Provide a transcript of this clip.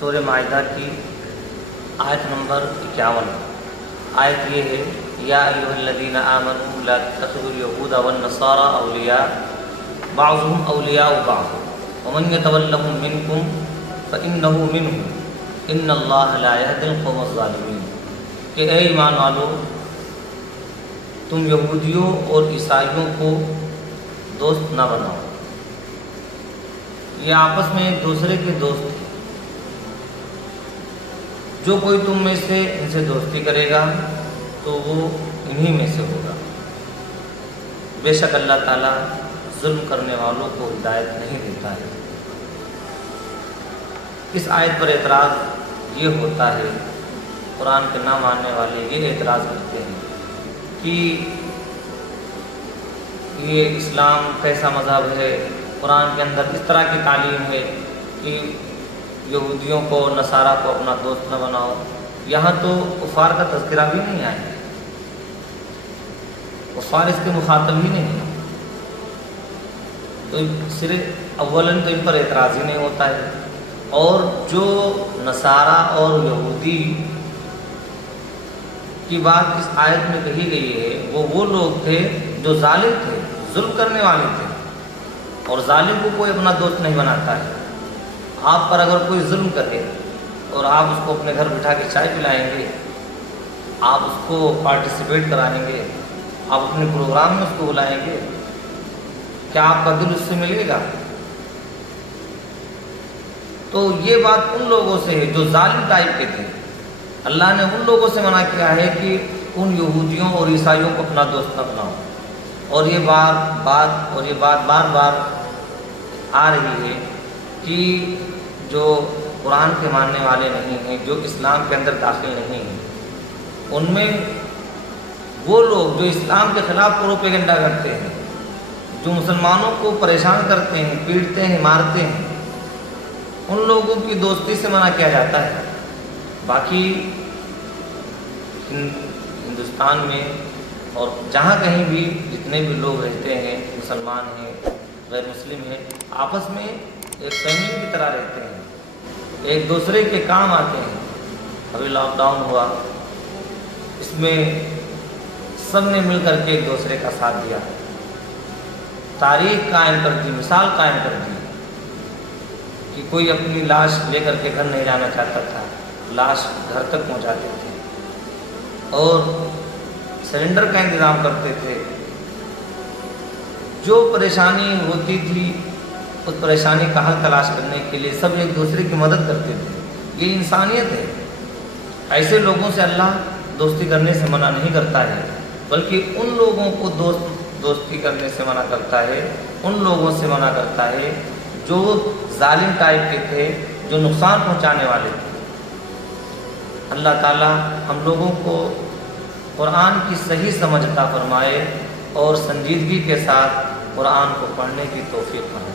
سورہ مائدہ کی آیت نمبر 51۔ آیت یہ ہے، یا ایھا الذین آمنوا لا تتخذوا اليہود والنصارى اولیاء بعضهم اولیاء بعض ومن یتولهم منکم فانہ منهم ان اللہ لا یہدی القوم الظالمین، کہ اے ایمان والو تم یہودیوں اور عیسائیوں کو دوست نہ بناؤ، یہ آپس میں ایک دوسرے کے دوست ہیں، جو کوئی تم میں سے ان سے دوستی کرے گا تو وہ انہی میں سے ہوگا، بے شک اللہ تعالیٰ ظلم کرنے والوں کو ہدایت نہیں دیتا ہے۔ اس آیت پر اعتراض یہ ہوتا ہے، قرآن کے نہ ماننے والے یہ اعتراض کرتے ہیں کہ یہ اسلام کیسا مذہب ہے، قرآن کے اندر اس طرح کی تعلیم ہے کہ یہودیوں کو نصارہ کو اپنا دوست نہ بناؤ، یہاں تو کفار کا تذکرہ بھی نہیں آیا ہے، کفار اس کے مخاطب ہی نہیں ہیں، تو صرف اولاً تو ان پر اعتراض ہی نہیں ہوتا ہے، اور جو نصارہ اور یہودی کی بات اس آیت میں کہی گئی ہے وہ لوگ تھے جو ظالم تھے، ظلم کرنے والے تھے، اور ظالم کو کوئی اپنا دوست نہیں بناتا ہے۔ آپ پر اگر کوئی ظلم کرے اور آپ اس کو اپنے گھر بٹھا کے چائے پلائیں گے، آپ اس کو پارٹیسپیٹ کرائیں گے، آپ اپنے پروگرام میں اس کو بلائیں گے، کیا آپ کا دل اس سے ملے گا؟ تو یہ بات ان لوگوں سے ہے جو ظالم ٹائپ کے تھے، اللہ نے ان لوگوں سے منع کیا ہے کہ ان یہودیوں اور عیسائیوں کو اپنا دوست نہ بناؤ، اور یہ بات بار بار آ رہی ہے کہ جو قرآن کے ماننے والے نہیں ہیں، جو اسلام کے اندر داخل نہیں ہیں، ان میں وہ لوگ جو اسلام کے خلاف پروپیگنڈا کرتے ہیں، جو مسلمانوں کو پریشان کرتے ہیں، پیٹتے ہیں، مارتے ہیں، ان لوگوں کی دوستی سے منع کیا جاتا ہے۔ باقی ہندوستان میں اور جہاں کہیں بھی جتنے بھی لوگ رہتے ہیں، مسلمان ہیں، غیر مسلم ہیں، آپس میں ایک فیملی کی طرح رہتے ہیں، ایک دوسرے کے کام آتے ہیں۔ ابھی لاک ڈاؤن ہوا، اس میں سب نے مل کر کے ایک دوسرے کا ساتھ دیا، تاریخ قائم کر دی، مثال قائم کر دی کہ کوئی اپنی لاش لے کر کے گھر نہیں جانا چاہتا تھا، لاش گھر تک پہنچاتے تھے اور سلنڈر کا انتظام کرتے تھے، جو پریشانی ہوتی تھی اس پریشانی کا حل تلاش کرنے کے لیے سب ایک دوسرے کی مدد کرتے تھے۔ یہ انسانیت ہے، ایسے لوگوں سے اللہ دوستی کرنے سے منع نہیں کرتا ہے، بلکہ ان لوگوں کو دوستی کرنے سے منع کرتا ہے، ان لوگوں سے منع کرتا ہے جو ظالم ٹائپ کے تھے، جو نقصان پہنچانے والے تھے۔ اللہ تعالی ہم لوگوں کو قرآن کی صحیح سمجھ عطا فرمائے اور سنجیدگی کے ساتھ قرآن کو پڑھنے کی توفیق فرمائے۔